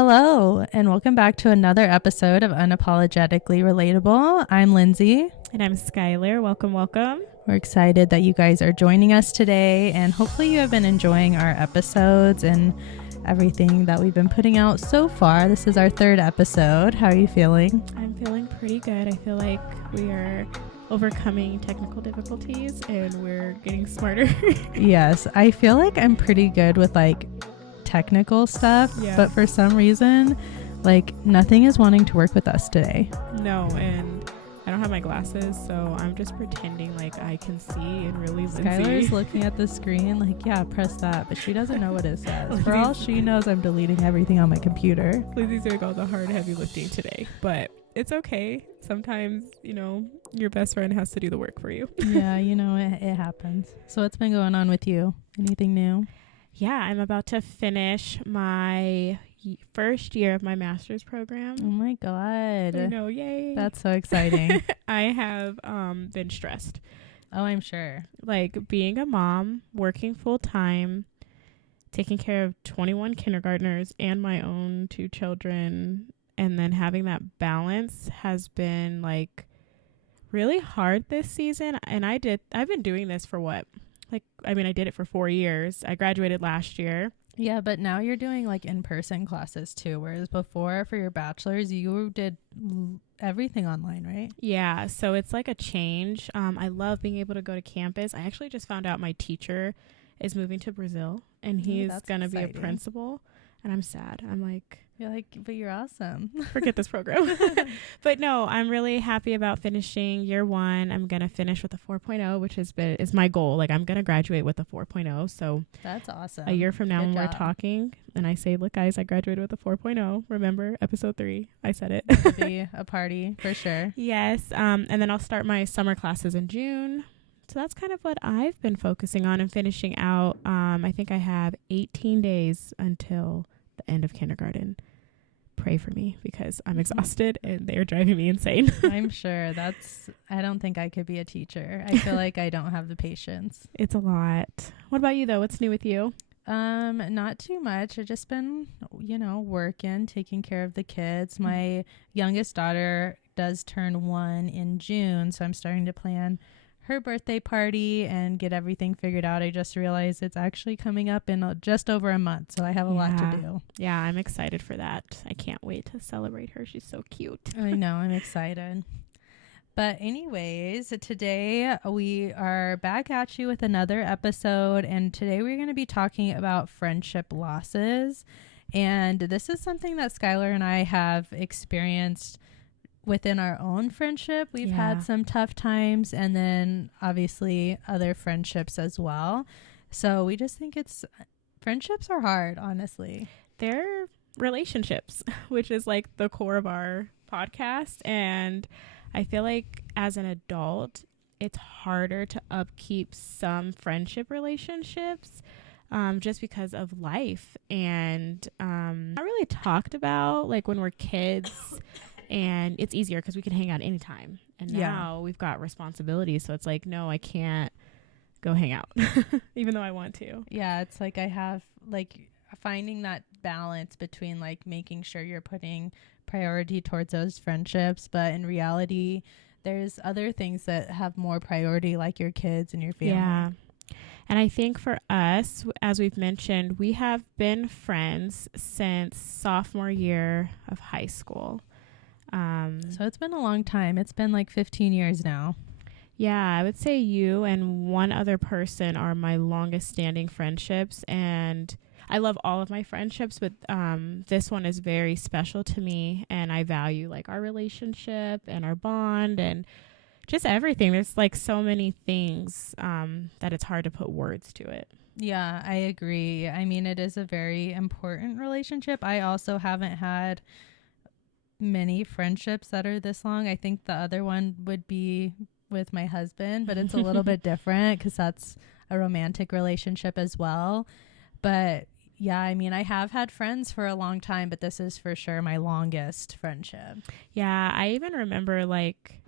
Hello, and welcome back to another episode of Unapologetically Relatable. I'm Lindsay. And I'm Skylar. Welcome, welcome. We're excited that you guys are joining us today, and hopefully you have been enjoying our episodes and everything that we've been putting out so far. This is our third episode. How are you feeling? I'm feeling pretty good. I feel like we are overcoming technical difficulties and we're getting smarter. Yes, I feel like I'm pretty good with technical stuff, but for some reason, nothing is wanting to work with us today. No, and I don't have my glasses, so I'm just pretending like I can see and really Skylar's looking at the screen yeah, press that, but she doesn't know what it says. For all she knows, I'm deleting everything on my computer. Lindsay's doing all the hard, heavy lifting today, but it's okay. Sometimes, your best friend has to do the work for you. Yeah, it happens. So what's been going on with you? Anything new? Yeah, I'm about to finish my first year of my master's program. Oh my God. I know, yay. That's so exciting. I have been stressed. Oh, I'm sure. Being a mom, working full time, taking care of 21 kindergartners and my own 2 children, and then having that balance has been really hard this season. And I've been doing this for what? I did it for 4 years. I graduated last year. Yeah, but now you're doing in-person classes too, whereas before for your bachelor's, you did everything online, right? Yeah, so it's a change. I love being able to go to campus. I actually just found out my teacher is moving to Brazil, and he's going to be a principal, and I'm sad. I'm but you're awesome. Forget this program. But no, I'm really happy about finishing year 1. I'm going to finish with a 4.0, which is my goal. I'm going to graduate with a 4.0. So that's awesome. A year from now when we're talking and I say, look, guys, I graduated with a 4.0. Remember episode 3? I said it. It'll be a party for sure. Yes. And then I'll start my summer classes in June. So that's kind of what I've been focusing on and finishing out. I think I have 18 days until the end of kindergarten. Pray for me because I'm exhausted and they're driving me insane. I'm sure I don't think I could be a teacher. I feel like I don't have the patience. It's a lot. What about you though? What's new with you? Not too much. I've just been, working, taking care of the kids. My youngest daughter does turn 1 in June, so I'm starting to plan her birthday party and get everything figured out. I just realized it's actually coming up in just over a month, so I have a lot to do. Yeah, I'm excited for that. I can't wait to celebrate her. She's so cute. I know, I'm excited. But anyways, today we are back at you with another episode, and today we're going to be talking about friendship losses. And this is something that Skylar and I have experienced within our own friendship. We've had some tough times, and then obviously other friendships as well. So we just think friendships are hard, honestly. They're relationships, which is the core of our podcast. And I feel like as an adult, it's harder to upkeep some friendship relationships just because of life. And not really talked about when we're kids. And it's easier because we can hang out anytime. And now we've got responsibilities. So it's no, I can't go hang out, even though I want to. Yeah, it's I have finding that balance between making sure you're putting priority towards those friendships. But in reality, there's other things that have more priority, like your kids and your family. Yeah. And I think for us, as we've mentioned, we have been friends since sophomore year of high school. So it's been a long time. It's been 15 years now. Yeah, I would say you and one other person are my longest standing friendships, and I love all of my friendships, but this one is very special to me, and I value our relationship and our bond and just everything. There's so many things that it's hard to put words to it. Yeah, I agree. It is a very important relationship. I also haven't had many friendships that are this long. I think the other one would be with my husband, but it's a little bit different because that's a romantic relationship as well. But yeah, I have had friends for a long time, but this is for sure my longest friendship. Yeah, I even remember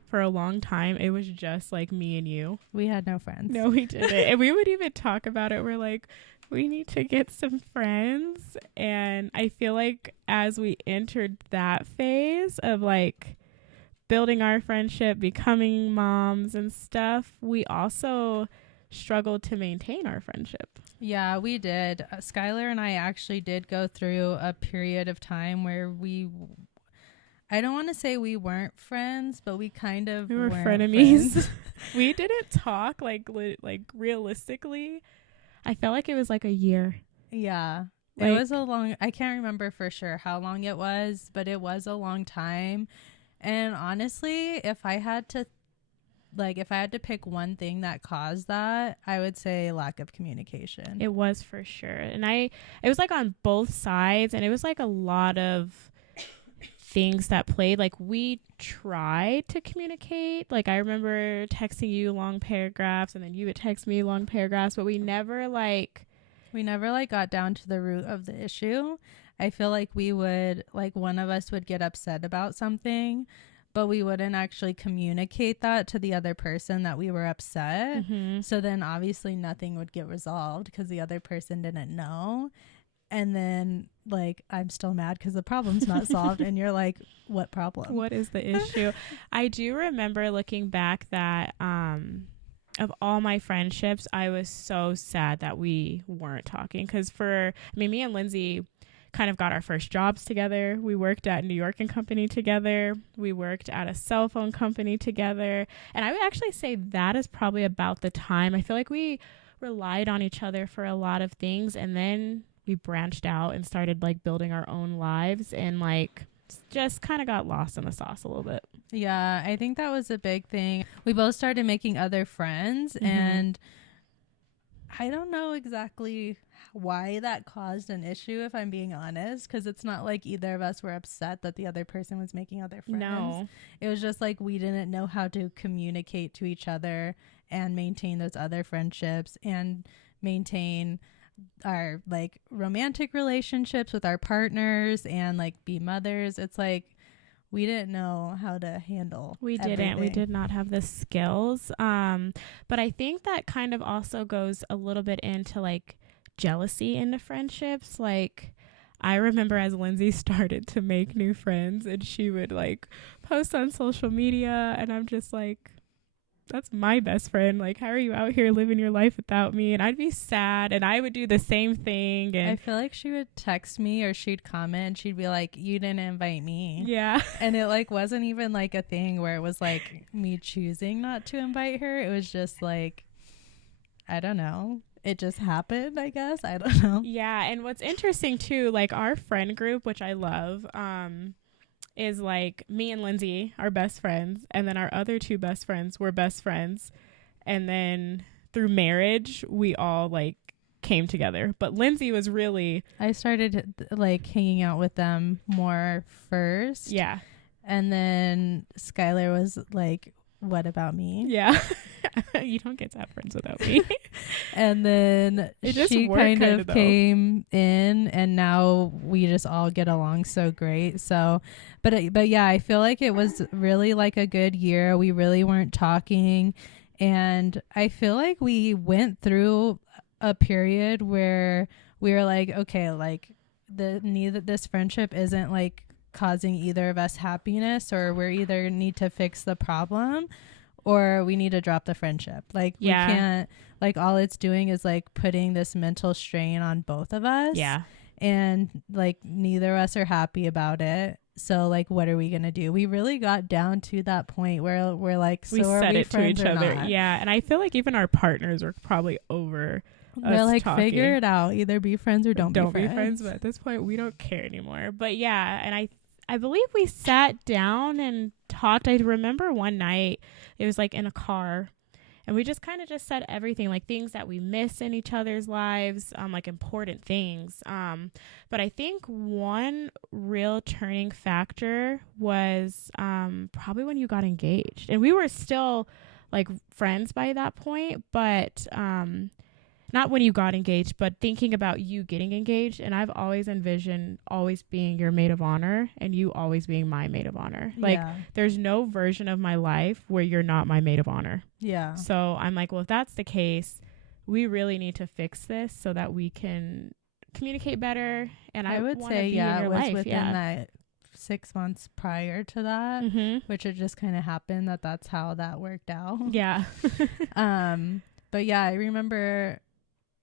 for a long time, it was just me and you. We had no friends. No, we didn't. And we would even talk about it. We're we need to get some friends. And I feel like as we entered that phase of like building our friendship, becoming moms and stuff, we also struggled to maintain our friendship. Yeah, we did. Skylar and I actually did go through a period of time where I don't want to say we weren't friends, but we kind of We were weren't frenemies. friends. We didn't talk like realistically. I felt like it was like a year. Yeah. Like, it was I can't remember for sure how long it was, but it was a long time. And honestly, if I had to pick one thing that caused that, I would say lack of communication. it was for sure. And it was like on both sides, and it was like a lot of things that played. Like we tried to communicate. Like I remember texting you long paragraphs, and then you would text me long paragraphs, but we never got down to the root of the issue. I feel like we would, like, one of us would get upset about something, but we wouldn't actually communicate that to the other person that we were upset. Mm-hmm. So then obviously nothing would get resolved because the other person didn't know. And then, like, I'm still mad because the problem's not solved. And you're like, what problem? What is the issue? I do remember looking back that of all my friendships, I was so sad that we weren't talking. Because me and Lindsay kind of got our first jobs together. We worked at New York and Company together. We worked at a cell phone company together. And I would actually say that is probably about the time. I feel like we relied on each other for a lot of things. And then we branched out and started like building our own lives, and like just kind of got lost in the sauce a little bit. Yeah, I think that was a big thing. We both started making other friends, Mm-hmm. and I don't know exactly why that caused an issue, if I'm being honest, because it's not like either of us were upset that the other person was making other friends. No. It was just like we didn't know how to communicate to each other and maintain those other friendships and maintain our like romantic relationships with our partners and like be mothers. It's like we didn't know how to handle everything. We did not have the skills. But I think that kind of also goes a little bit into like jealousy into friendships. Like I remember as Lindsay started to make new friends, and she would like post on social media, and I'm just like, that's my best friend. Like, how are you out here living your life without me? And I'd be sad, and I would do the same thing. And I feel like she would text me or she'd comment and she'd be like, you didn't invite me. yeah. And it like wasn't even like a thing where it was like me choosing not to invite her. It was just like, I don't know. It just happened, I guess. I don't know. Yeah. And what's interesting too, like our friend group, which I love, is like me and Lindsay are best friends, and then our other two best friends were best friends, and then through marriage we all like came together. But Lindsay was really, I started like hanging out with them more first. yeah, And then Skylar was like, what about me? yeah. You don't get to have friends without me. And then she kind of came in, and now we just all get along so great. So, but yeah, I feel like it was really like a good year. We really weren't talking, and I feel like we went through a period where we were like, okay, like this friendship isn't like causing either of us happiness, or we're either need to fix the problem or we need to drop the friendship. Like, yeah. We can't, like, all it's doing is like putting this mental strain on both of us. Yeah. And like neither of us are happy about it. So like, what are we gonna do? We really got down to that point where we're like, so we are said we it to friends each or other. not? Yeah. And I feel like even our partners were probably over They're like, talking. figure it out. Either be friends or don't be friends. But at this point, we don't care anymore. But yeah, and I believe we sat down and talked. I remember one night, it was like in a car, and we just kind of just said everything, like things that we miss in each other's lives, like important things. But I think one real turning factor was probably when you got engaged. And we were still like friends by that point, but not when you got engaged, but thinking about you getting engaged. And I've always envisioned always being your maid of honor, and you always being my maid of honor. Like, there's no version of my life where you're not my maid of honor. Yeah. So I'm like, well, if that's the case, we really need to fix this so that we can communicate better. And I would wanna say, be in yeah, your it was life. within that 6 months prior to that, which it just kind of happened that's how that worked out. Yeah. But yeah, I remember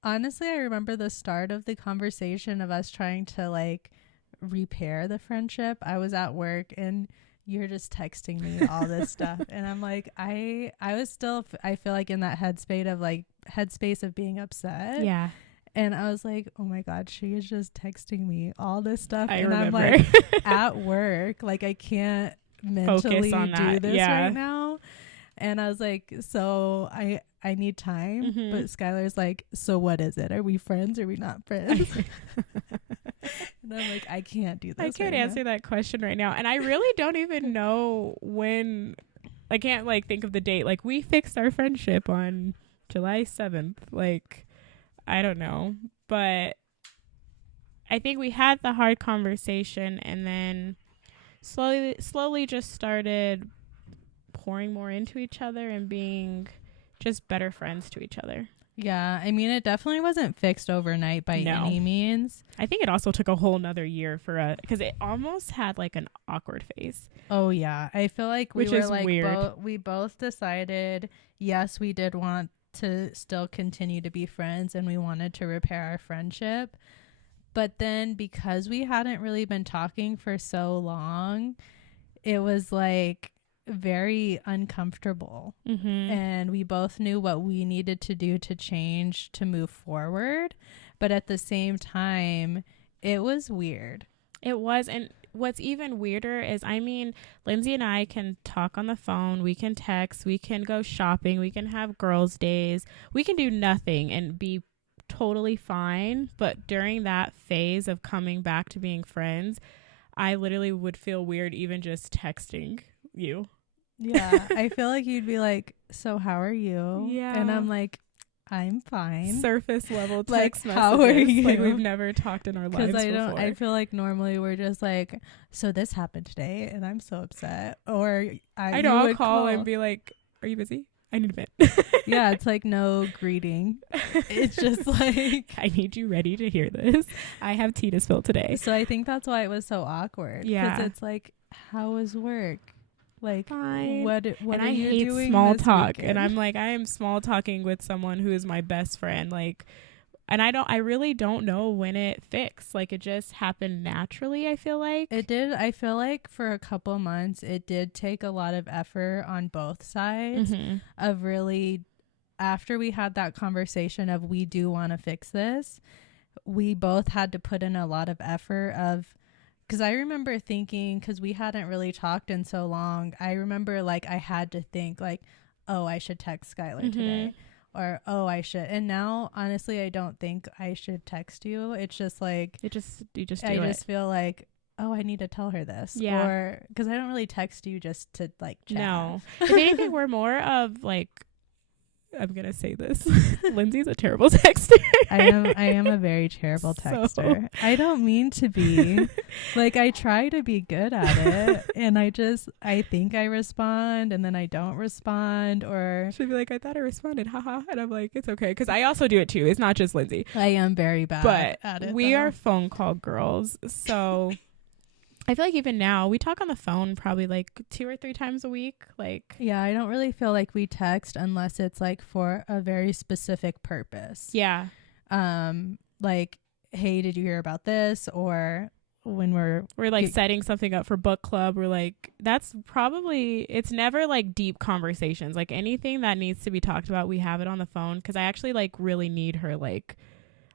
the start of the conversation of us trying to like repair the friendship. I was at work and you're just texting me all this stuff, and I'm like, I was still, I feel like in that headspace of being upset. Yeah. And I was like, oh my God, she is just texting me all this stuff. I and remember. I'm like at work, like I can't mentally do this right now. And I was like, so I need time. But Skylar's like, so what is it? Are we friends? Are we not friends? And I'm like, I can't do this. I can't answer that question right now. And I really don't even know when. I can't like think of the date. Like, we fixed our friendship on July 7th. Like, I don't know. But I think we had the hard conversation and then slowly just started pouring more into each other and being just better friends to each other. Yeah, I mean, it definitely wasn't fixed overnight by any means. I think it also took a whole nother year for us, because it almost had like an awkward phase. Oh yeah, I feel like we Which were is like weird. We both decided, yes, we did want to still continue to be friends and we wanted to repair our friendship. But then because we hadn't really been talking for so long, it was like very uncomfortable. And we both knew what we needed to do to change to move forward. But at the same time, it was weird. It was. And what's even weirder is, I mean, Lindsay and I can talk on the phone, we can text, we can go shopping, we can have girls' days, we can do nothing and be totally fine. But during that phase of coming back to being friends, I literally would feel weird even just texting you. Yeah, I feel like you'd be like, so how are you? Yeah. And I'm like, I'm fine. Surface level text like, messages. how are you? Like, we've never talked in our lives before. I feel like normally we're just like, so this happened today and I'm so upset. Or I know, I'll call and be like, are you busy? I need a bit. Yeah, it's like no greeting. It's just like, I need you ready to hear this. I have tea to spill today. So I think that's why it was so awkward. Yeah. Because it's like, how was work? Like, fine. What and are I you hate doing small this talk. weekend? And I'm like, I am small talking with someone who is my best friend. Like, and I really don't know when it fixed. Like, it just happened naturally, I feel like. It did. I feel like for a couple months, it did take a lot of effort on both sides of really, after we had that conversation of we do want to fix this, we both had to put in a lot of effort of, because I remember thinking, because we hadn't really talked in so long, I remember like I had to think like, oh, I should text Skylar today. Or, oh, I should. And now, honestly, I don't think I should text you. It's just like, you just I just feel like, oh, I need to tell her this. Yeah. Or, because I don't really text you just to like chat. No. If anything, we're more of like, I'm going to say this. Lindsay's a terrible texter. I am a very terrible texter. So. I don't mean to be. Like, I try to be good at it. And I think I respond and then I don't respond. Or she'll be like, I thought I responded. Haha. And I'm like, it's okay. Because I also do it too. It's not just Lindsay. I am very bad at it. We are phone call girls. So I feel like even now we talk on the phone probably like 2 or 3 times a week. Like, yeah, I don't really feel like we text unless it's like for a very specific purpose. Yeah. Like, hey, did you hear about this? Or when we're like setting something up for book club, we're like, that's probably, it's never like deep conversations. Like, anything that needs to be talked about, we have it on the phone, because I actually like really need her. Like,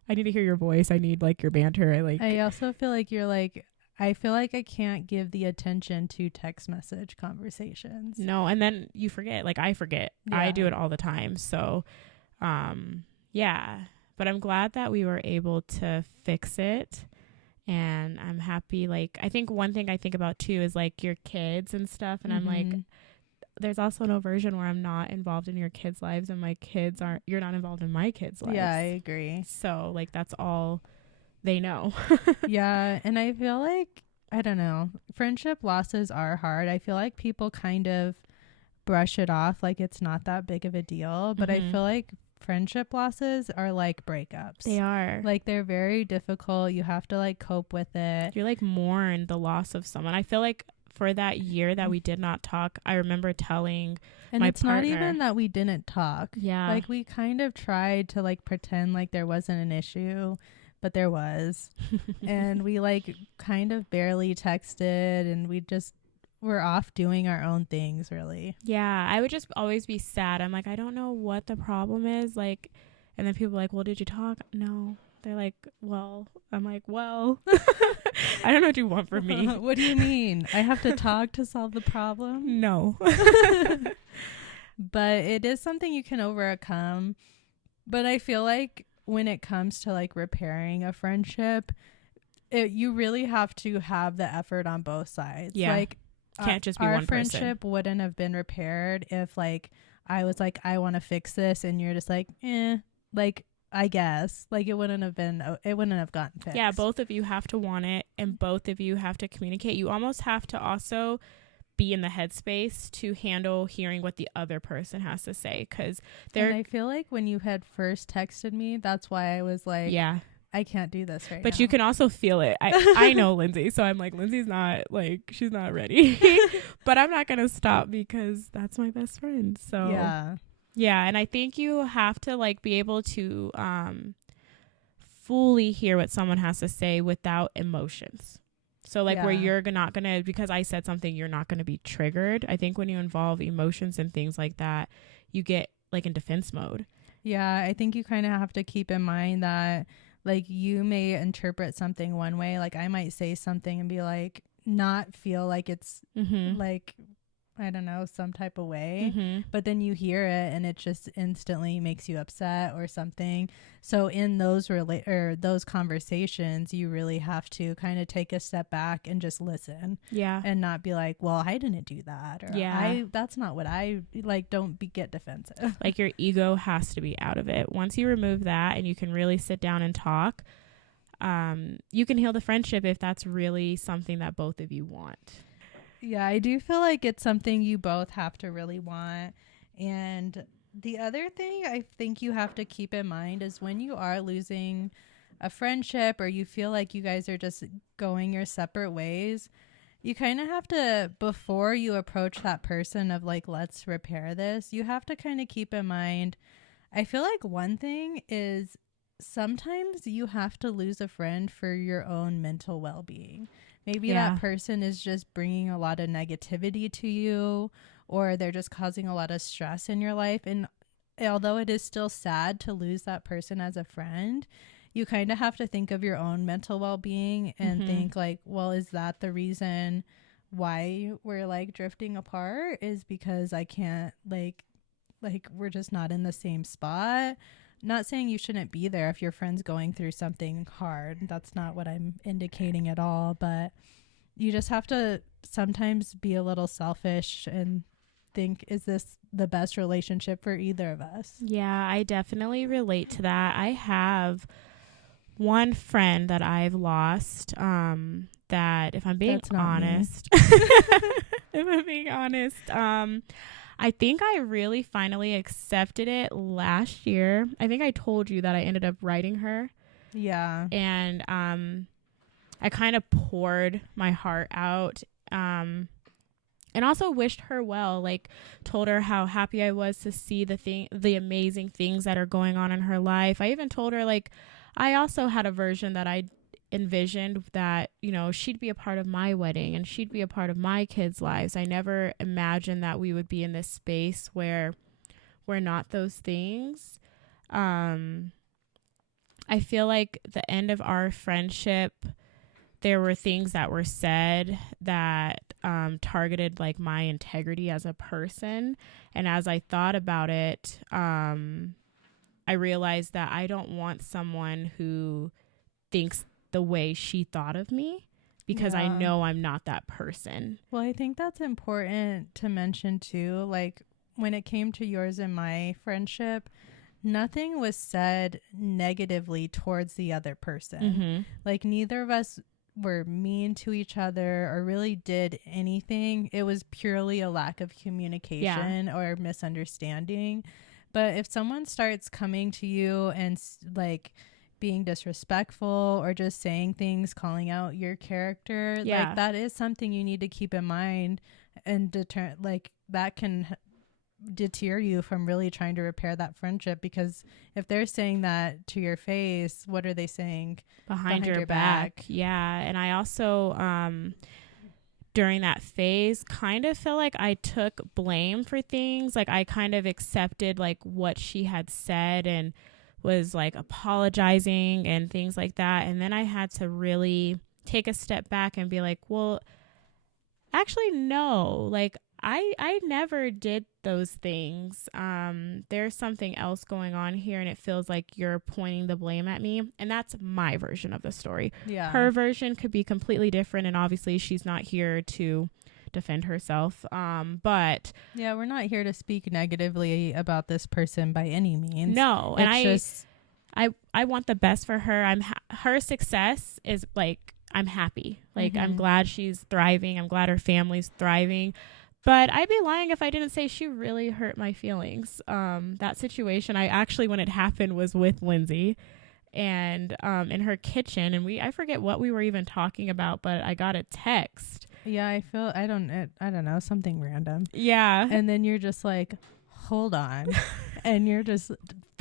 I need to hear your voice. I need like your banter. I also feel like you're like, I feel like I can't give the attention to text message conversations. No, and then you forget. Like, I forget. Yeah. I do it all the time. So, yeah. But I'm glad that we were able to fix it. And I'm happy. Like, I think one thing I think about too is like your kids and stuff. And I'm like, there's also no version where I'm not involved in your kids' lives and you're not involved in my kids' lives. Yeah, I agree. So like, that's all they know. Yeah. And I feel like, I don't know, friendship losses are hard. I feel like people kind of brush it off like it's not that big of a deal. But I feel like friendship losses are like breakups. They are. Like, they're very difficult. You have to like cope with it. You're like mourn the loss of someone. I feel like for that year that we did not talk, I remember telling and my it's partner, not even that we didn't talk. Yeah. Like, we kind of tried to like pretend like there wasn't an issue, but there was. And we like kind of barely texted, and we just were off doing our own things, really. Yeah, I would just always be sad. I'm like, I don't know what the problem is. Like, and then people are like, well, did you talk? No. They're like, well, I'm like, well, I don't know what you want from me. What do you mean? I have to talk to solve the problem? No. But it is something you can overcome. But I feel like when it comes to like repairing a friendship, you really have to have the effort on both sides. Yeah. Like, can't just be our one person. friendship wouldn't have been repaired if like I was like, I want to fix this, and you're just like, like, I guess, like, it wouldn't have gotten fixed. Yeah, both of you have to want it, and both of you have to communicate. You almost have to also be in the headspace to handle hearing what the other person has to say, because and I feel like when you had first texted me, that's why I was like, yeah, I can't do this right now. But you can also feel it. I know Lindsay, so I'm like, Lindsay's not, like, she's not ready. But I'm not going to stop because that's my best friend. So, yeah. And I think you have to, like, be able to fully hear what someone has to say without emotions. So, like, where you're not going to, because I said something, you're not going to be triggered. I think when you involve emotions and things like that, you get, like, in defense mode. Yeah, I think you kind of have to keep in mind that, like, you may interpret something one way. Like, I might say something and be like, not feel like it's like, I don't know, some type of way. But then you hear it and it just instantly makes you upset or something. So in those those conversations, you really have to kind of take a step back and just listen. Yeah. And not be like, well, I didn't do that. Or that's not what I like. Don't get defensive. Like, your ego has to be out of it. Once you remove that and you can really sit down and talk, you can heal the friendship if that's really something that both of you want. Yeah, I do feel like it's something you both have to really want. And the other thing I think you have to keep in mind is when you are losing a friendship or you feel like you guys are just going your separate ways, you kind of have to, before you approach that person of like, let's repair this, you have to kind of keep in mind, I feel like one thing is sometimes you have to lose a friend for your own mental well-being. Maybe that person is just bringing a lot of negativity to you, or they're just causing a lot of stress in your life. And although it is still sad to lose that person as a friend, you kind of have to think of your own mental well-being and think like, well, is that the reason why we're like drifting apart? Is because I can't like we're just not in the same spot. Not saying you shouldn't be there if your friend's going through something hard. That's not what I'm indicating at all. But you just have to sometimes be a little selfish and think, is this the best relationship for either of us? Yeah, I definitely relate to that. I have one friend that I've lost that, if I'm being honest, I think I really finally accepted it last year. I think I told you that I ended up writing her. Yeah. And I kind of poured my heart out and also wished her well, like told her how happy I was to see the amazing things that are going on in her life. I even told her, like, I also had a version that I envisioned that, you know, she'd be a part of my wedding and she'd be a part of my kids' lives. I never imagined that we would be in this space where we're not those things. I feel like the end of our friendship, there were things that were said that targeted like my integrity as a person. And as I thought about it, I realized that I don't want someone who thinks the way she thought of me, because I know I'm not that person. Well, I think that's important to mention too. Like, when it came to yours and my friendship, nothing was said negatively towards the other person. Like, neither of us were mean to each other or really did anything. It was purely a lack of communication or misunderstanding. But if someone starts coming to you and like being disrespectful or just saying things, calling out your character, like that is something you need to keep in mind and deter, like that can deter you from really trying to repair that friendship, because if they're saying that to your face, what are they saying behind your back? Yeah. And I also during that phase kind of feel like I took blame for things. Like I kind of accepted like what she had said and was like apologizing and things like that. And then I had to really take a step back and be like, well, actually, no, like I never did those things. There's something else going on here, and it feels like you're pointing the blame at me. And that's my version of the story. Yeah. Her version could be completely different, and obviously she's not here to defend herself. But yeah, we're not here to speak negatively about this person by any means. No, and I want the best for her. Her success is like, I'm happy. Like, I'm glad she's thriving. I'm glad her family's thriving. But I'd be lying if I didn't say she really hurt my feelings. That situation, when it happened, was with Lindsay and in her kitchen. And I forget what we were even talking about, but I got a text. Yeah, I don't know, something random. Yeah. And then you're just like, hold on. And you're just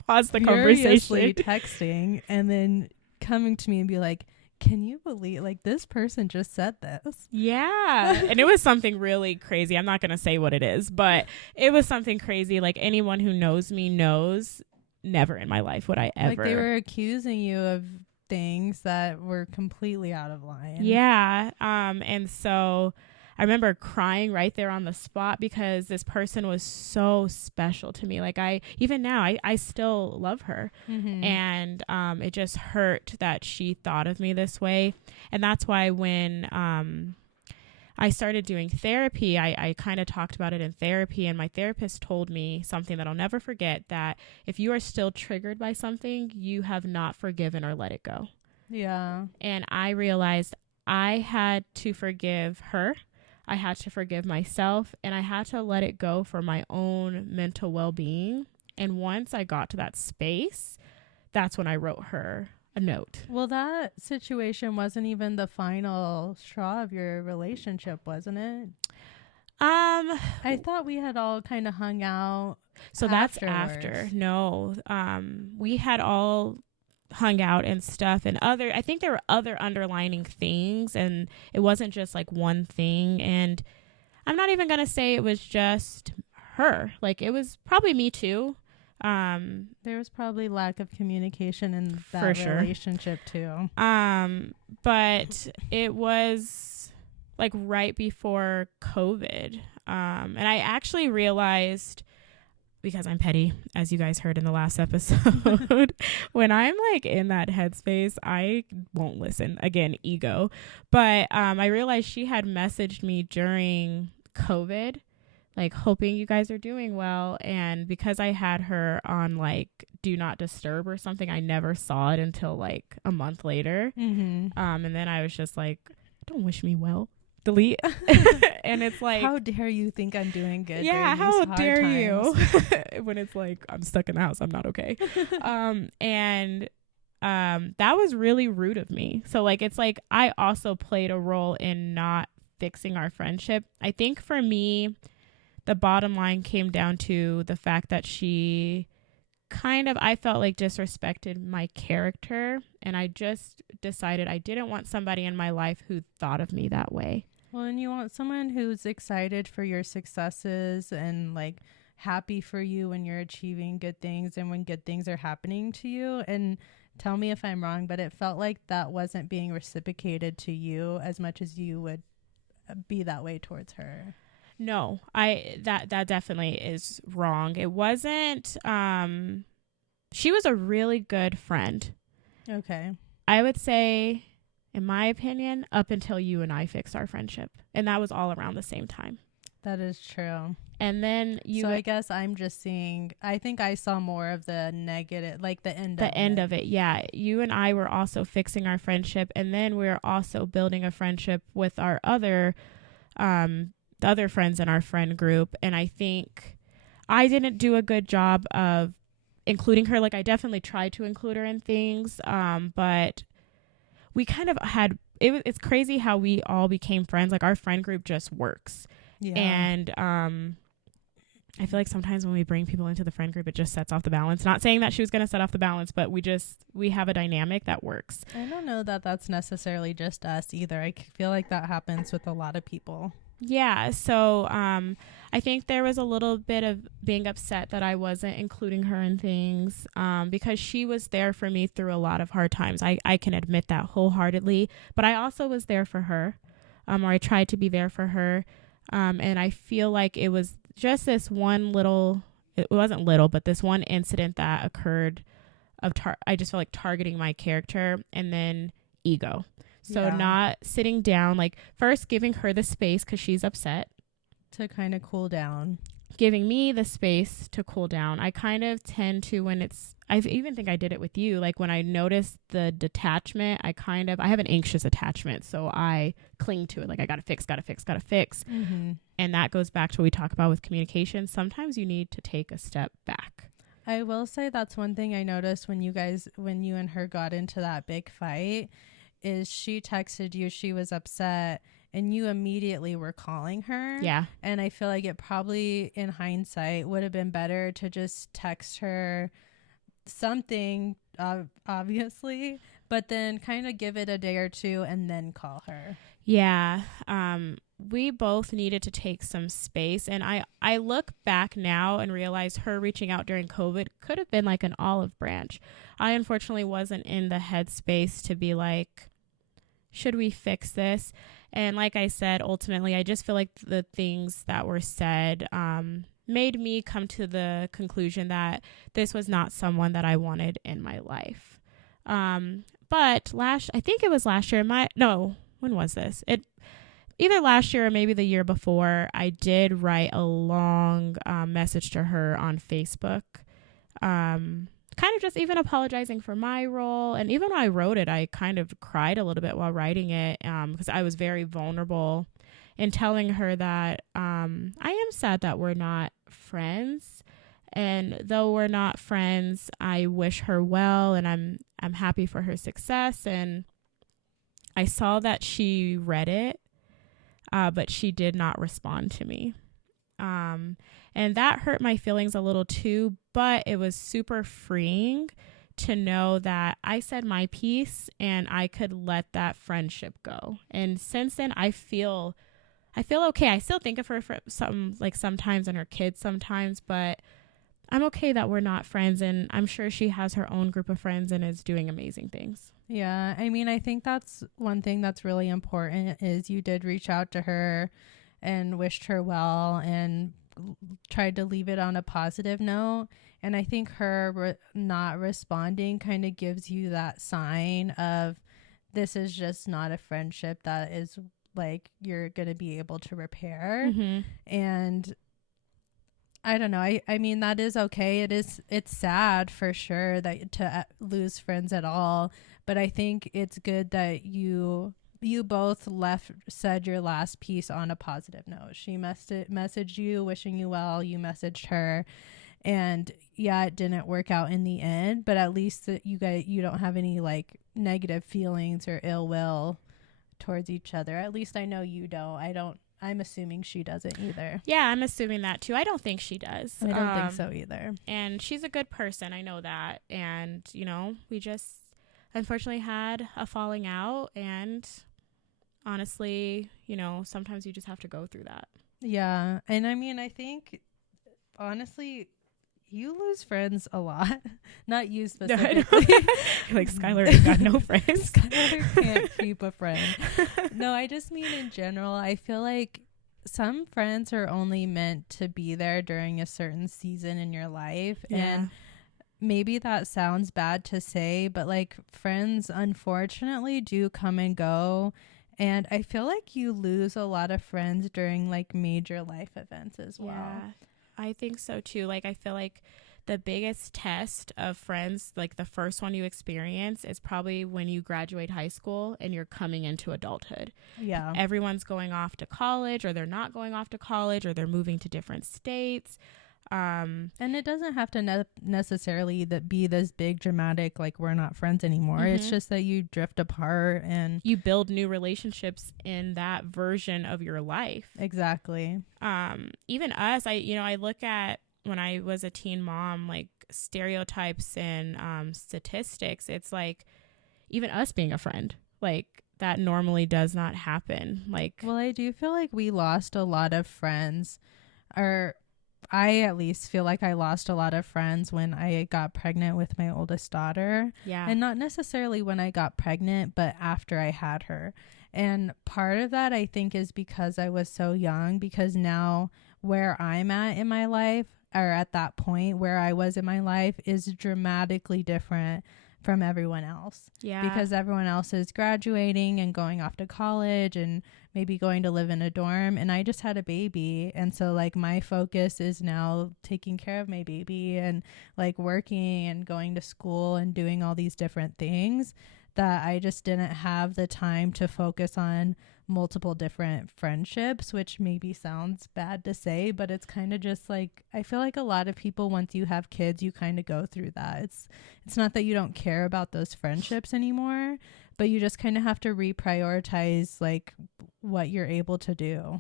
pause the conversation texting and then coming to me and be like, can you believe, like, this person just said this? Yeah. And it was something really crazy. I'm not going to say what it is, but it was something crazy. Like, anyone who knows me knows never in my life would I ever. Like, they were accusing you of things that were completely out of line. Yeah. And so I remember crying right there on the spot because this person was so special to me. Like, even now, I still love her. And it just hurt that she thought of me this way. And that's why when I started doing therapy, I kind of talked about it in therapy. And my therapist told me something that I'll never forget, that if you are still triggered by something, you have not forgiven or let it go. Yeah. And I realized I had to forgive her. I had to forgive myself, and I had to let it go for my own mental well-being. And once I got to that space, that's when I wrote her a note. Well, that situation wasn't even the final straw of your relationship, wasn't it? I thought we had all kind of hung out. So afterwards. That's after. No, we had all hung out and stuff, and I think there were other underlining things, and it wasn't just like one thing. And I'm not even gonna say it was just her. Like, it was probably me too. There was probably lack of communication in that relationship too. But it was like right before COVID. And I actually realized, because I'm petty, as you guys heard in the last episode, when I'm like in that headspace, I won't listen. Again, ego. But I realized she had messaged me during COVID, like, hoping you guys are doing well. And because I had her on like do not disturb or something, I never saw it until like a month later. And then I was just like, don't wish me well. Delete. And it's like, how dare you think I'm doing good? Yeah, how dare times. you? When it's like, I'm stuck in the house, I'm not okay. And that was really rude of me. So like, it's like I also played a role in not fixing our friendship. I think for me, the bottom line came down to the fact that she I felt like disrespected my character, and I just decided I didn't want somebody in my life who thought of me that way. Well, and you want someone who's excited for your successes and like happy for you when you're achieving good things and when good things are happening to you. And tell me if I'm wrong, but it felt like that wasn't being reciprocated to you as much as you would be that way towards her. No, that definitely is wrong. It wasn't. She was a really good friend. Okay. I would say, in my opinion, up until you and I fixed our friendship, and that was all around the same time. That is true. And then I guess I'm just seeing. I think I saw more of the negative, like the end. Of it. Yeah, you and I were also fixing our friendship, and then we were also building a friendship with our other. The other friends in our friend group. And I think I didn't do a good job of including her. Like, I definitely tried to include her in things, but we kind of had it's crazy how we all became friends. Like, our friend group just works. Yeah. And I feel like sometimes when we bring people into the friend group, it just sets off the balance. Not saying that she was going to set off the balance, but we have a dynamic that works. I don't know that that's necessarily just us either. I feel like that happens with a lot of people. Yeah. So I think there was a little bit of being upset that I wasn't including her in things because she was there for me through a lot of hard times. I can admit that wholeheartedly. But I also was there for her, or I tried to be there for her. And I feel like it was just this one little, it wasn't little, but this one incident that occurred I just felt like targeting my character and then ego. So not sitting down, like first giving her the space because she's upset. To kind of cool down. Giving me the space to cool down. I kind of tend to, I even think I did it with you. Like when I notice the detachment, I have an anxious attachment. So I cling to it. Like I gotta fix. Mm-hmm. And that goes back to what we talk about with communication. Sometimes you need to take a step back. I will say that's one thing I noticed when you and her got into that big fight is she texted you, she was upset, and you immediately were calling her. Yeah. And I feel like it probably, in hindsight, would have been better to just text her something, obviously, but then kind of give it a day or two and then call her. Yeah. We both needed to take some space. And I look back now and realize her reaching out during COVID could have been like an olive branch. I unfortunately wasn't in the headspace to be like, should we fix this? And like I said, ultimately, I just feel like the things that were said made me come to the conclusion that this was not someone that I wanted in my life. But I think it was last year. When was this? Either last year or maybe the year before, I did write a long message to her on Facebook. Kind of just even apologizing for my role. And even when I wrote it, I kind of cried a little bit while writing it because I was very vulnerable in telling her that I am sad that we're not friends. And though we're not friends, I wish her well and I'm happy for her success. And I saw that she read it, but she did not respond to me. And that hurt my feelings a little too, but it was super freeing to know that I said my piece and I could let that friendship go. And since then, I feel okay. I still think of her for sometimes and her kids sometimes, but I'm okay that we're not friends. And I'm sure she has her own group of friends and is doing amazing things. Yeah. I mean, I think that's one thing that's really important is you did reach out to her and wished her well and tried to leave it on a positive note. And I think her not responding kind of gives you that sign of this is just not a friendship that is like you're going to be able to repair. Mm-hmm. And I don't know. I mean, that is okay. It's sad for sure that to lose friends at all. But I think it's good that you both said your last piece on a positive note. She messaged you wishing you well. You messaged her, and yeah, it didn't work out in the end. But at least that you don't have any like negative feelings or ill will towards each other. At least I know you don't. I'm assuming she doesn't either. Yeah, I'm assuming that too. I don't think she does. I don't think so either. And she's a good person. I know that. And we just unfortunately had a falling out, and honestly, sometimes you just have to go through that. Yeah. And I mean, I think, honestly, you lose friends a lot. Not you specifically. Like, Skylar has got no friends. Skylar can't keep a friend. No, I just mean in general, I feel like some friends are only meant to be there during a certain season in your life. Yeah. And maybe that sounds bad to say, but like friends unfortunately do come and go. And I feel like you lose a lot of friends during like major life events as well. Yeah, I think so too. Like, I feel like the biggest test of friends, like the first one you experience, is probably when you graduate high school and you're coming into adulthood. Yeah. Everyone's going off to college, or they're not going off to college, or they're moving to different states. And it doesn't have to necessarily be this big dramatic, like we're not friends anymore. It's just that you drift apart and you build new relationships in that version of your life. Exactly. Even us, I look at when I was a teen mom, like stereotypes and statistics. It's like even us being a friend, like that normally does not happen. Like, well, I do feel like we lost a lot of friends, or I at least feel like I lost a lot of friends when I got pregnant with my oldest daughter. Yeah. And not necessarily when I got pregnant, but after I had her. And part of that, I think, is because I was so young, because now where I'm at in my life, or at that point where I was in my life, is dramatically different from everyone else. Yeah. Because everyone else is graduating and going off to college and maybe going to live in a dorm, and I just had a baby. And so like my focus is now taking care of my baby and like working and going to school and doing all these different things that I just didn't have the time to focus on multiple different friendships, which maybe sounds bad to say, but it's kind of just like, I feel like a lot of people, once you have kids, you kind of go through that. It's not that you don't care about those friendships anymore, but you just kind of have to reprioritize like what you're able to do.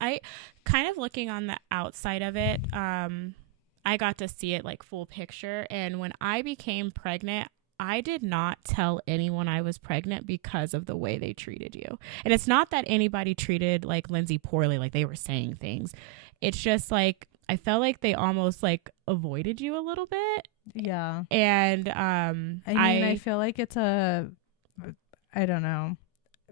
I kind of, looking on the outside of it, I got to see it like full picture. And when I became pregnant, I did not tell anyone I was pregnant because of the way they treated you. And it's not that anybody treated like Lindsay poorly, like they were saying things. It's just like, I felt like they almost like avoided you a little bit. Yeah. And I feel like it's I don't know,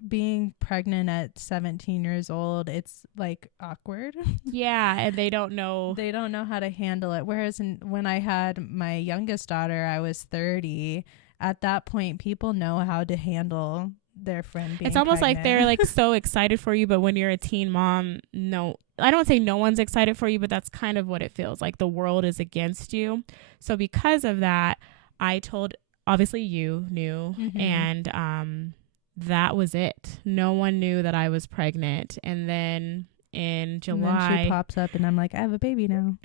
being pregnant at 17 years old, it's like awkward. Yeah. And they don't know how to handle it. Whereas when I had my youngest daughter, I was 30. At that point, people know how to handle their friend being It's almost pregnant. like they're like so excited for you. But when you're a teen mom, no, I don't say no one's excited for you, but that's kind of what it feels like. The world is against you. So because of that, I told, obviously you knew, and that was it. No one knew that I was pregnant. And then in July, and then she pops up and I'm like, I have a baby now.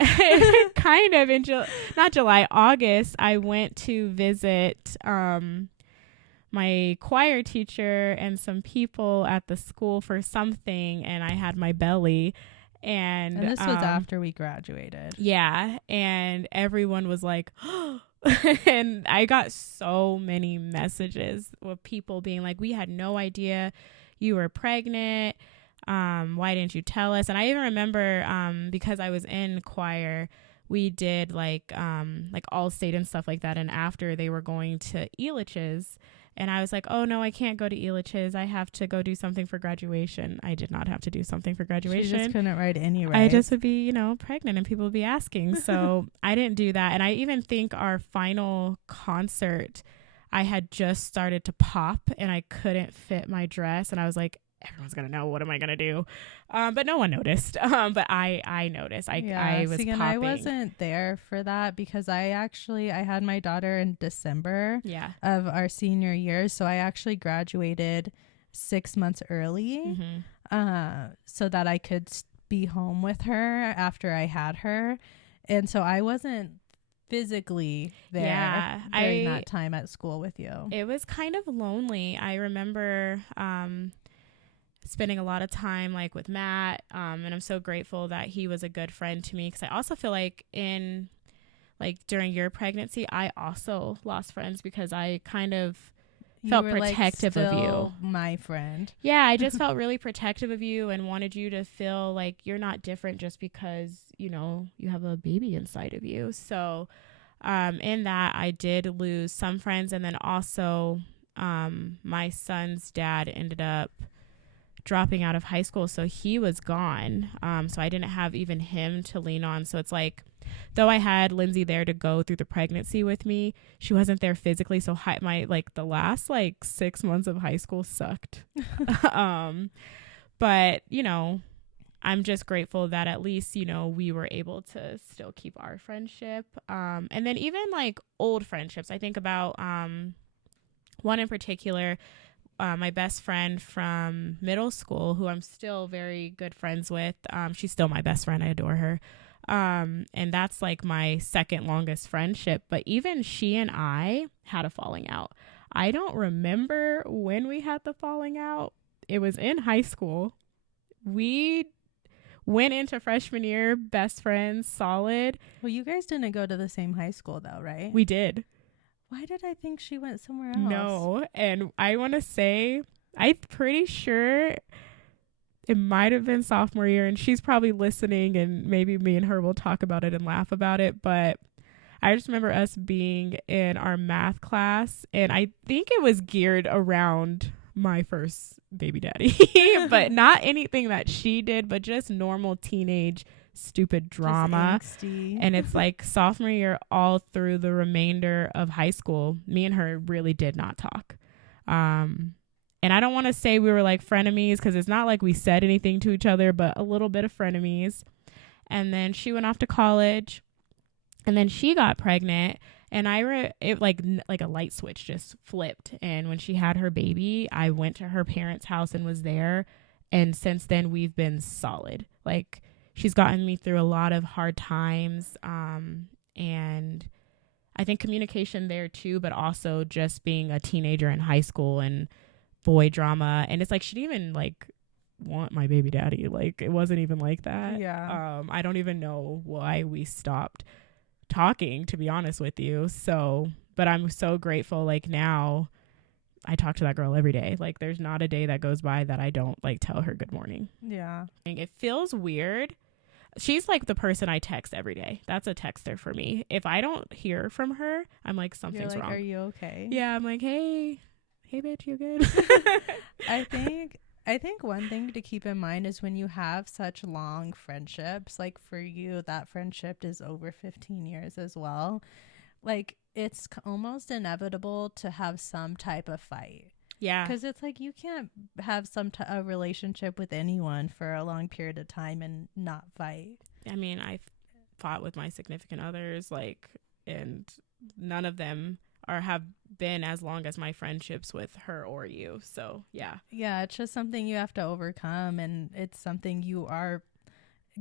Kind of in August, I went to visit my choir teacher and some people at the school for something, and I had my belly. And this was after we graduated. Yeah. And everyone was like, and I got so many messages with people being like, we had no idea you were pregnant. Why didn't you tell us? And I even remember, because I was in choir, we did like all state and stuff like that. And after, they were going to Elitch's, and I was like, oh no, I can't go to Elitch's. I have to go do something for graduation. I did not have to do something for graduation. She just couldn't write any right. I just would be, pregnant, and people would be asking. So I didn't do that. And I even think our final concert, I had just started to pop and I couldn't fit my dress. And I was like, everyone's going to know. What am I going to do? But no one noticed. But I noticed. I was popping. I wasn't there for that because I had my daughter in December of our senior year. So I actually graduated 6 months early so that I could be home with her after I had her. And so I wasn't physically there during that time at school with you. It was kind of lonely. I remember spending a lot of time like with Matt, and I'm so grateful that he was a good friend to me, because I also feel like during your pregnancy, I also lost friends because I kind of felt protective of you. My friend. Yeah, I just felt really protective of you and wanted you to feel like you're not different just because, you have a baby inside of you. So in that, I did lose some friends. And then also my son's dad ended up dropping out of high school, so he was gone. So I didn't have even him to lean on. So it's like, though I had Lindsay there to go through the pregnancy with me, she wasn't there physically. So the last 6 months of high school sucked. But I'm just grateful that at least, we were able to still keep our friendship. And then even old friendships, I think about one in particular, my best friend from middle school, who I'm still very good friends with. She's still my best friend. I adore her. And that's like my second longest friendship. But even she and I had a falling out. I don't remember when we had the falling out. It was in high school. We went into freshman year, best friends, solid. Well, you guys didn't go to the same high school though, right? We did. Why did I think she went somewhere else? No. And I want to say, I'm pretty sure it might have been sophomore year, and she's probably listening, and maybe me and her will talk about it and laugh about it. But I just remember us being in our math class, and I think it was geared around my first baby daddy, but not anything that she did, but just normal teenage stupid drama. And it's like sophomore year all through the remainder of high school, me and her really did not talk. And I don't want to say we were like frenemies, because it's not like we said anything to each other, but a little bit of frenemies. And then she went off to college, and then she got pregnant, and it like a light switch just flipped. And when she had her baby, I went to her parents' house and was there. And since then we've been solid. Like, she's gotten me through a lot of hard times. And I think communication there too, but also just being a teenager in high school and boy drama. And it's like, she didn't even like want my baby daddy. Like, it wasn't even like that. Yeah. I don't even know why we stopped talking, to be honest with you. So, but I'm so grateful. Like, now I talk to that girl every day. Like, there's not a day that goes by that I don't like tell her good morning. Yeah. It feels weird. She's like the person I text every day. That's a texter for me. If I don't hear from her, I'm like, something's You're like, wrong. are you okay? Yeah, I'm like, hey bitch, you good? I think one thing to keep in mind is when you have such long friendships, like for you, that friendship is over 15 years as well. Like, it's almost inevitable to have some type of fight. Yeah. Because it's like, you can't have a relationship with anyone for a long period of time and not fight. I mean, I've fought with my significant others, like, and none of them have been as long as my friendships with her or you. So yeah. Yeah, it's just something you have to overcome, and it's something you are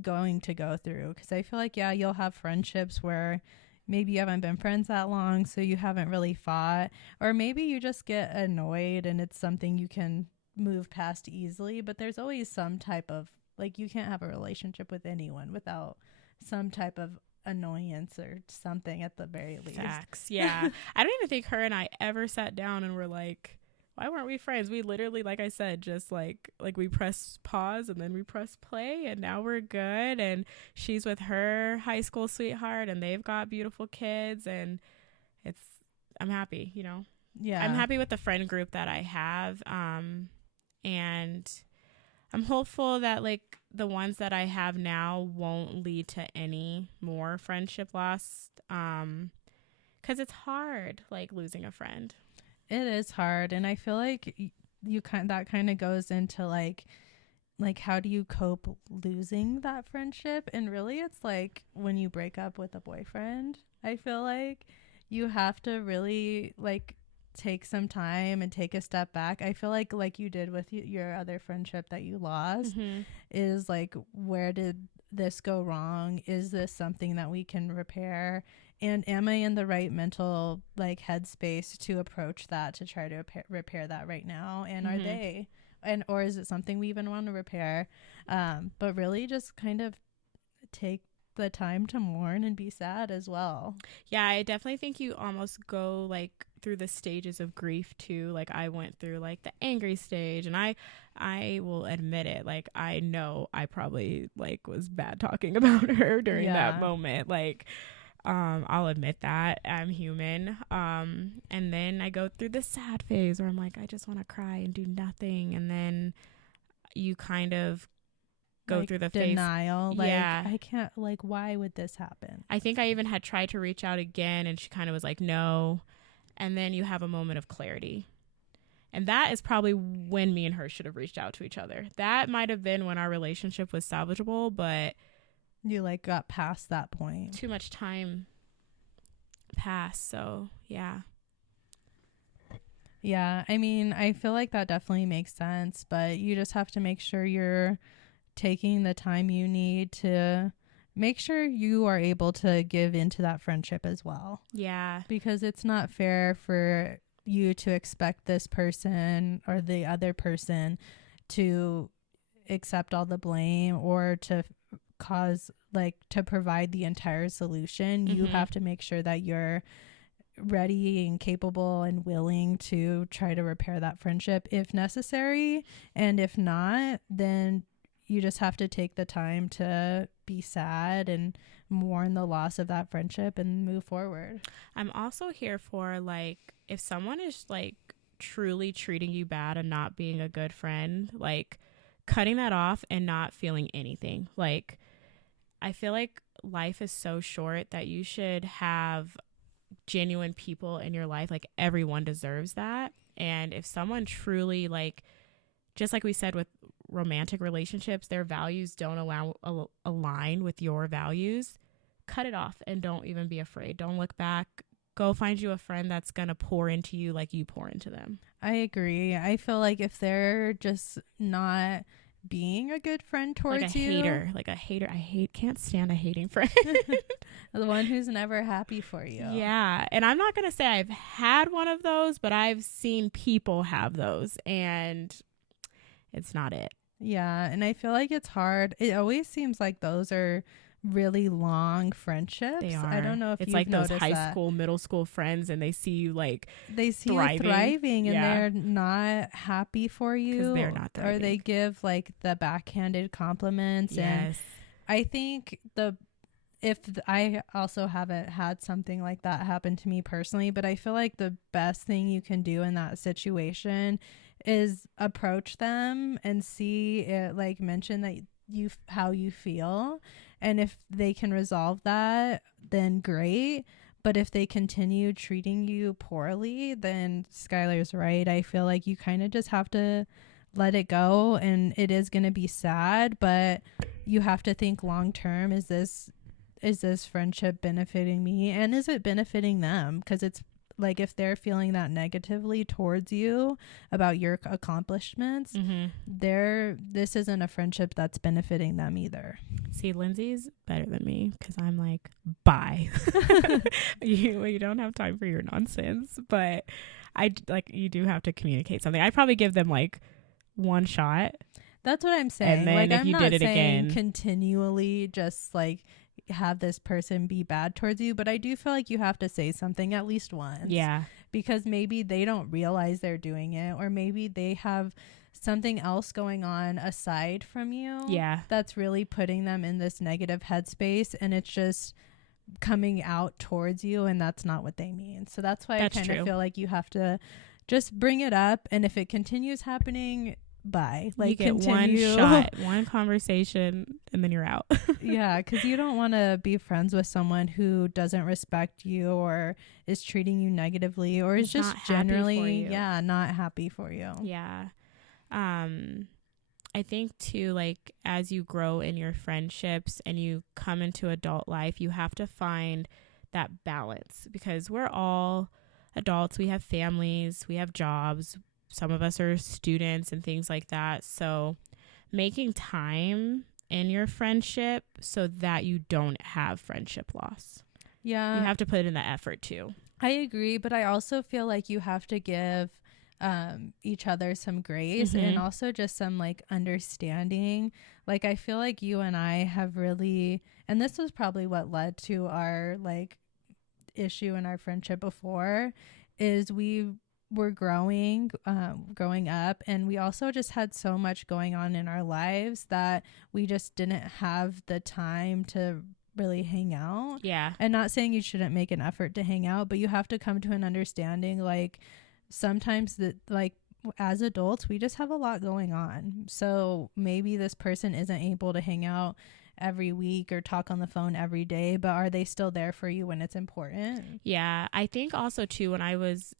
going to go through. Because I feel like, yeah, you'll have friendships where maybe you haven't been friends that long, so you haven't really fought, or maybe you just get annoyed and it's something you can move past easily. But there's always some type of, like, you can't have a relationship with anyone without some type of annoyance or something at the very least. Facts. Yeah. I don't even think her and I ever sat down and were like, why weren't we friends? We literally, like I said, just like we press pause and then we press play, and now we're good. And she's with her high school sweetheart, and they've got beautiful kids, and I'm happy, you know. Yeah. I'm happy with the friend group that I have. And I'm hopeful that like the ones that I have now won't lead to any more friendship loss. 'Cause it's hard, like, losing a friend. It is hard, and I feel like that kind of goes into like how do you cope losing that friendship? And really, it's like when you break up with a boyfriend, I feel like you have to really like take some time and take a step back. I feel like you did with your other friendship that you lost, is like, where did this go wrong? Is this something that we can repair? And am I in the right mental like headspace to approach that, to try to repair that right now? And are they, or is it something we even want to repair? But really just kind of take the time to mourn and be sad as well. Yeah, I definitely think you almost go like through the stages of grief too. Like, I went through like the angry stage, and I will admit it, like, I know I probably like was bad talking about her during that moment. Like, I'll admit that I'm human. And then I go through the sad phase where I'm like, I just want to cry and do nothing. And then you kind of go like through the denial. phase. Like, yeah. I can't, like, why would this happen? I think I even had tried to reach out again, and she kind of was like, no. And then you have a moment of clarity. And that is probably when me and her should have reached out to each other. That might have been when our relationship was salvageable, but you like got past that point. Too much time passed. So yeah. Yeah, I mean, I feel like that definitely makes sense, but you just have to make sure you're taking the time you need to make sure you are able to give into that friendship as well. Yeah. Because it's not fair for you to expect this person or the other person to accept all the blame or to cause, like, to provide the entire solution. You have to make sure that you're ready and capable and willing to try to repair that friendship if necessary. And if not, then you just have to take the time to be sad and mourn the loss of that friendship and move forward. I'm also here for, like, if someone is, like, truly treating you bad and not being a good friend, like, cutting that off and not feeling anything. Like, I feel like life is so short that you should have genuine people in your life. Like, everyone deserves that. And if someone truly, like, just like we said with romantic relationships, their values don't align with your values, cut it off and don't even be afraid. Don't look back. Go find you a friend that's going to pour into you like you pour into them. I agree. I feel like if they're just not being a good friend towards like a you, hater, can't stand a hating friend. the one who's never happy for you. Yeah. And I'm not going to say I've had one of those, but I've seen people have those, and it's not it. Yeah. And I feel like it's hard. It always seems like those are really long friendships. They are. I don't know if it's you've like those noticed high school, middle school friends, and they see you, like, they see thriving. you thriving, and Yeah. they're not happy for you. 'Cause they're not or they thriving. give, like, the backhanded compliments. Yes. And I think I also haven't had something like that happen to me personally, but I feel like the best thing you can do in that situation is approach them and see it, like, mention that how you feel, and if they can resolve that, then great. But if they continue treating you poorly, then Skylar's right. I feel like you kind of just have to let it go, and it is going to be sad, but you have to think long term. Is this friendship benefiting me, and is it benefiting them? Because it's like, if they're feeling that negatively towards you about your accomplishments, this isn't a friendship that's benefiting them either. See, Lindsay's better than me because I'm like, bye. You don't have time for your nonsense, but you do have to communicate something. I'd probably give them, like, one shot. That's what I'm saying. And then, like, if I'm you not did it saying again, continually just, like, have this person be bad towards you, but I do feel like you have to say something at least once. Yeah. Because maybe they don't realize they're doing it, or maybe they have something else going on aside from you. Yeah. That's really putting them in this negative headspace, and it's just coming out towards you, and that's not what they mean. So that's why I kind of feel like you have to just bring it up, and if it continues happening, bye. Like, you get continue. one shot, one conversation, and then you're out. Yeah, because you don't want to be friends with someone who doesn't respect you or is treating you negatively, or is just generally not happy for you. Yeah. I think too, like, as you grow in your friendships and you come into adult life, you have to find that balance, because we're all adults. We have families, we have jobs. Some of us are students and things like that. So making time in your friendship so that you don't have friendship loss. Yeah. You have to put in the effort too. I agree, but I also feel like you have to give each other some grace and also just some, like, understanding. Like, I feel like you and I have really, and this was probably what led to our, like, issue in our friendship before, is we were growing up, and we also just had so much going on in our lives that we just didn't have the time to really hang out. Yeah. And not saying you shouldn't make an effort to hang out, but you have to come to an understanding, like, sometimes that, like, as adults, we just have a lot going on. So maybe this person isn't able to hang out every week or talk on the phone every day, but are they still there for you when it's important? Yeah. I think also too, when I was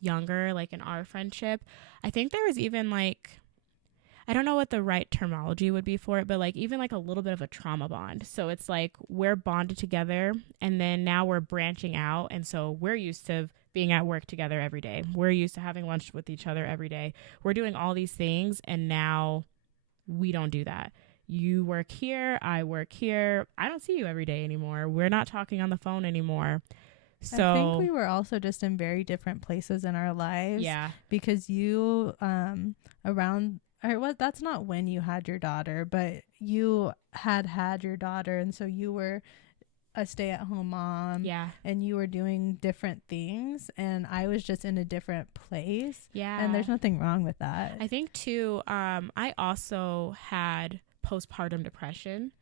younger, like in our friendship, I think there was even, like, I don't know what the right terminology would be for it, but, like, even, like, a little bit of a trauma bond. So it's like we're bonded together, and then now we're branching out, and so we're used to being at work together every day. We're used to having lunch with each other every day. We're doing all these things, and now we don't do that. you work here, I work here. I don't see you every day anymore. We're not talking on the phone anymore. So I think we were also just in very different places in our lives. yeah. Because you around or what that's not when you had your daughter, but you had your daughter, and so you were a stay-at-home mom. Yeah. And you were doing different things, and I was just in a different place. Yeah. And there's nothing wrong with that. I think too, I also had postpartum depression,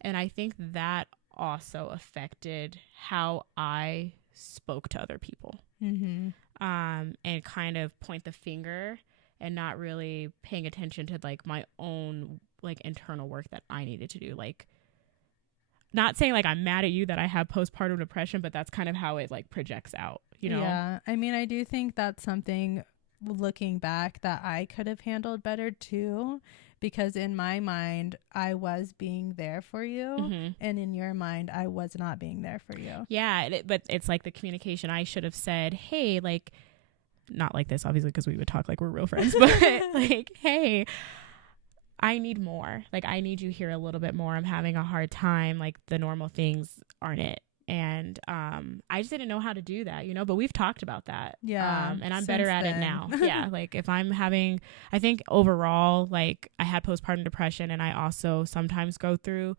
and I think that also affected how I spoke to other people. Mm-hmm. And kind of point the finger and not really paying attention to like my own like internal work that I needed to do. Like, not saying like I'm mad at you that I have postpartum depression, but that's kind of how it like projects out, you know? Yeah. I mean, I do think that's something, looking back, that I could have handled better too, because in my mind I was being there for you, Mm-hmm. and in your mind I was not being there for you. Yeah, but it's like the communication. I should have said, hey, like, not like this, obviously, because we would talk like we're real friends, but like, hey, I need more. Like, I need you here a little bit more. I'm having a hard time. Like, the normal things aren't it. And I just didn't know how to do that, you know, but we've talked about that. Yeah. And I'm since better at it then. now. Yeah. Like, if I'm having, I think overall, like, I had postpartum depression, and I also sometimes go through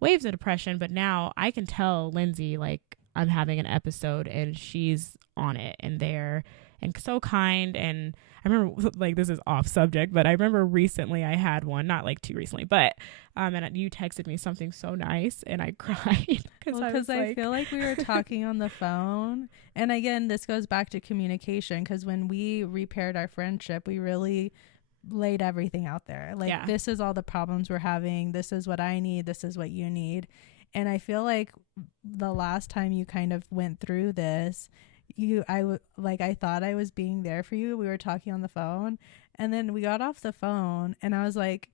waves of depression, but now I can tell Lindsay, like, I'm having an episode, and she's on it and there and so kind. And I remember, like, this is off subject, but I remember recently I had one, not like too recently, but and you texted me something so nice, and I cried because I feel like we were talking on the phone. And again, this goes back to communication, because when we repaired our friendship, we really laid everything out there. Like, Yeah. This is all the problems we're having. This is what I need. This is what you need. And I feel like the last time you kind of went through this, I thought I was being there for you. We were talking on the phone, and then we got off the phone, and I was like,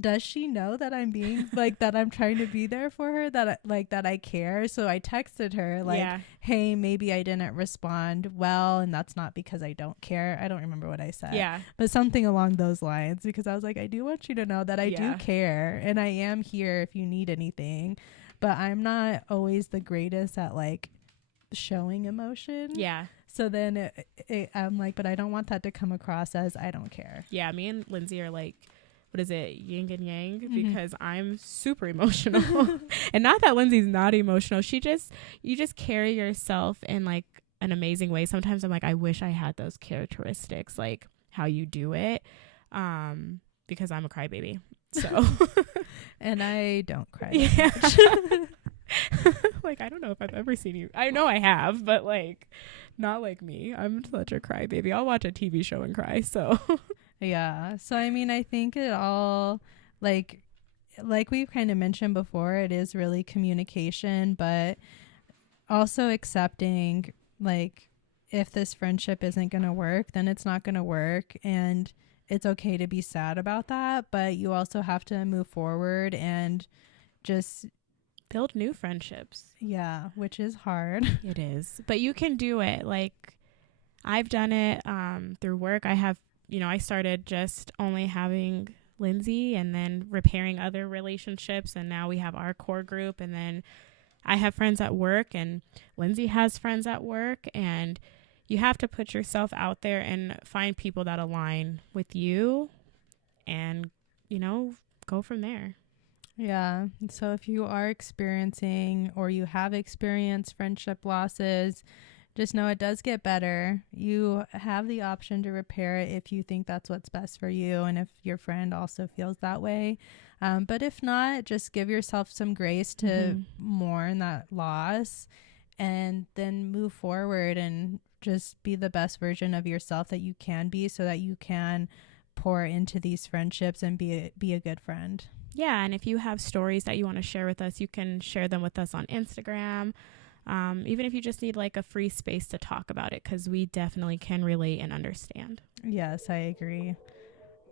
does she know that I'm being like, that I'm trying to be there for her, that I care? So I texted her like, Yeah. hey, maybe I didn't respond well, and that's not because I don't care. I don't remember what I said. Yeah. But something along those lines, because I was like, I do want you to know that I do Yeah. care, and I am here if you need anything, but I'm not always the greatest at like showing emotion. Yeah. So then I'm like, but I don't want that to come across as I don't care. Yeah. Me and Lindsay are like, what is it, yin and yang? Mm-hmm. Because I'm super emotional. And not that Lindsay's not emotional. You just carry yourself in like an amazing way. Sometimes I'm like, I wish I had those characteristics, like how you do it. Because I'm a crybaby. So And I don't cry. yeah. Like, I don't know if I've ever seen you. I know I have, but like not like me. I'm such a crybaby. I'll watch a TV show and cry. So Yeah. So I mean, I think it all, like we've kind of mentioned before, it is really communication, but also accepting, like, if this friendship isn't going to work, then it's not going to work, and it's okay to be sad about that, but you also have to move forward and just build new friendships. Yeah, which is hard. It is. But you can do it. Like, I've done it through work. I started just only having Lindsay, and then repairing other relationships, and now we have our core group, and then I have friends at work, and Lindsay has friends at work, and you have to put yourself out there and find people that align with you, and, go from there. Yeah. So if you are experiencing, or you have experienced friendship losses, just know it does get better. You have the option to repair it if you think that's what's best for you, and if your friend also feels that way. But if not, just give yourself some grace to mourn that loss, and then move forward and just be the best version of yourself that you can be, so that you can pour into these friendships and be a good friend. Yeah, and if you have stories that you want to share with us, you can share them with us on Instagram. Even if you just need like a free space to talk about it, because we definitely can relate and understand. Yes, I agree.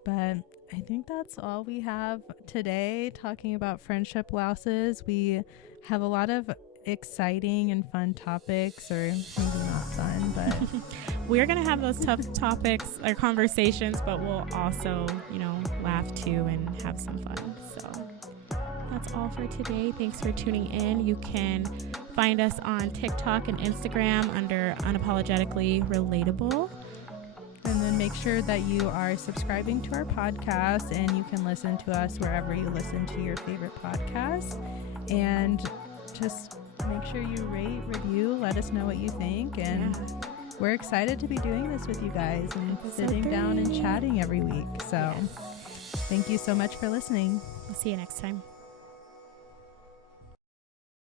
But I think that's all we have today, talking about friendship losses. We have a lot of exciting and fun topics, or maybe not fun, but we're going to have those tough topics or conversations, but we'll also, laugh too and have some fun. So that's all for today. Thanks for tuning in. You can find us on TikTok and Instagram under Unapologetically Relatable. And then make sure that you are subscribing to our podcast, and you can listen to us wherever you listen to your favorite podcasts. And just make sure you rate, review, let us know what you think. And we're excited to be doing this with you guys and sitting down and chatting every week. So thank you so much for listening. We'll see you next time.